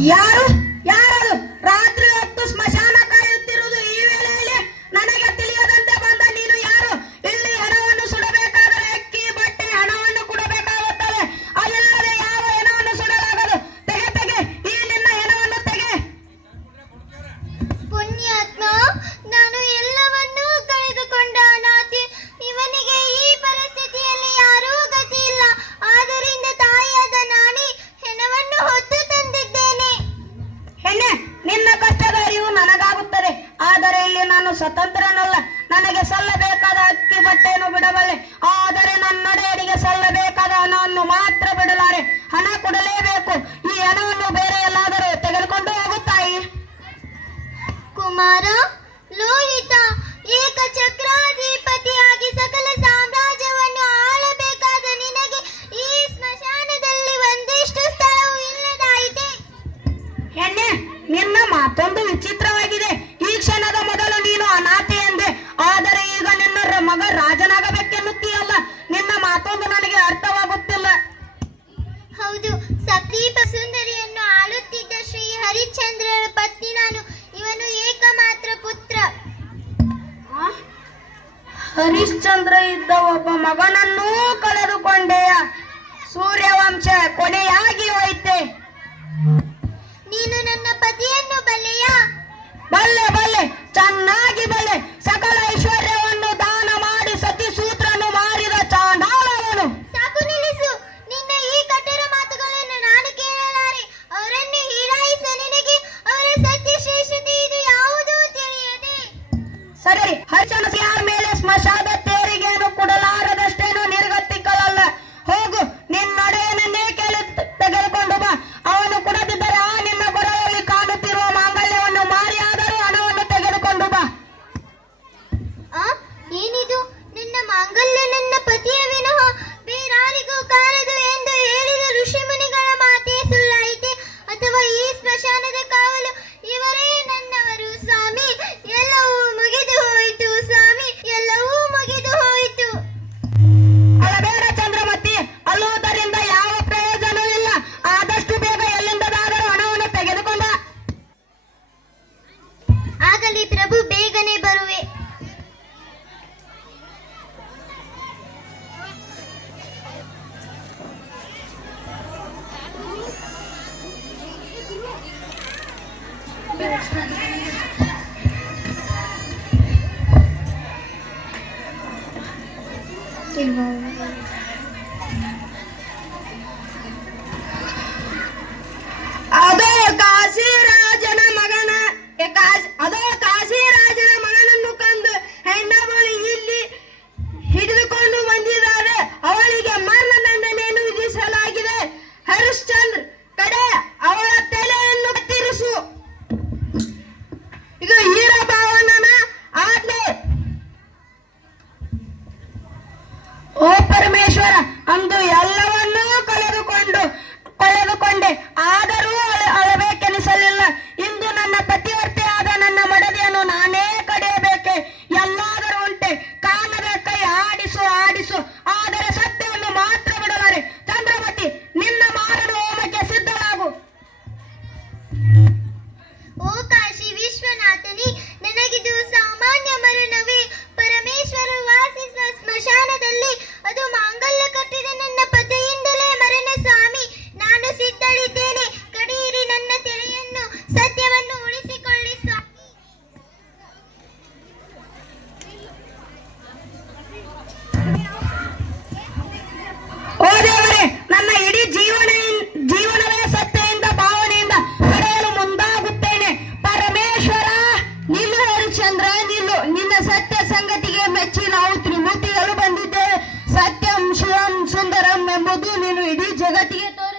Yeah. Kumara, Lohit ಏಕ ಚಕ್ರಾಧಿಪತಿಯಾಗಿ ಸಕಲ ಸಾಮ್ರಾಜ್ಯವನ್ನು ಆಳಬೇಕಾದ ನಿನಗೆ ಈ ಸ್ಮಶಾನದಲ್ಲಿ ಒಂದಿಷ್ಟು ಸ್ಥಳವೂ ಇಲ್ಲದಾಯಿತೆ. ಹೆಣ್ಣೆ, ನಿನ್ನ ಮಾತೊಂದು ವಿಚಿತ್ರವಾಗಿದೆ. ಈ ಕ್ಷಣದ ಮೊದಲು ನೀನು ಅನಾಥೆ ಎಂದೆ. ಆದರೆ ಈಗ ನಿನ್ನ ಮಗ ರಾಜನಾಗಬೇಕೆನ್ನುತ್ತೀಯ? ಹರಿಶ್ಚಂದ್ರ ಇದ್ದ ಒಬ್ಬ ಮಗನನ್ನೂ ಕಳೆದುಕೊಂಡೆಯ. ಸೂರ್ಯವಂಶ ಕೊನೆಯಾಗಿ ಹೋಯ್ತೆ. ನೀನು ನನ್ನ ಪತಿಯನ್ನು ಬಲ್ಲೆಯ? ಬಲ್ಲೆ ಬಲ್ಲೆ ಚೆನ್ನಾಗಿ ಬಲ್ಲೆ. ಸಕಲ ಐಶ್ವರ್ಯವನ್ನು ದಾನ ಮಾಡಿ ಸತಿಸೂತ್ರನು ಮಾರಿದ ಚಾಂಡಾಲವನು ಸಾಕು ನಿಲ್ಲಿಸು. ನಿನ್ನ ಈ ಕಠೋರ ಮಾತುಗಳನ್ನು ನಾನು ಕೇಳಲಾರೆ. ಅವರನ್ನು ಹೀರಾಯಿಸ ನಿನಗೆ ಅವರ ಸತ್ಯ ಶ್ರೇಷ್ಠತೆ ಇದು ಯಾವುದೂ ತಿಳಿಯದೆ. ಸರಿ ಹರಿಶನ ಸ್ಮಶಾನ ತೇರಿಗೇನು ಕೊಡಲಾರದಷ್ಟೇನು ನಿರ್ಗತಿಕಲ್ಲ ಹೋಗು, ನಿನ್ನ ಕೇಳಿ ತೆಗೆದುಕೊಂಡು ಬಾ. ಅವನು ಕೊಡದಿದ್ದರೆ ಆ ನಿನ್ನ ಕೊರೆಯಲ್ಲಿ ಕಾಣುತ್ತಿರುವ ಮಾಂಗಲ್ಯವನ್ನು ಮಾರಿಯಾದರೂ ಹಣವನ್ನು ತೆಗೆದುಕೊಂಡು ಬಾ. ಆ, ಏನಿದು? ನಿನ್ನ ಮಾಂಗಲ್ಯ ನನ್ನ ಪತಿಯ Thank you. Hola, tío,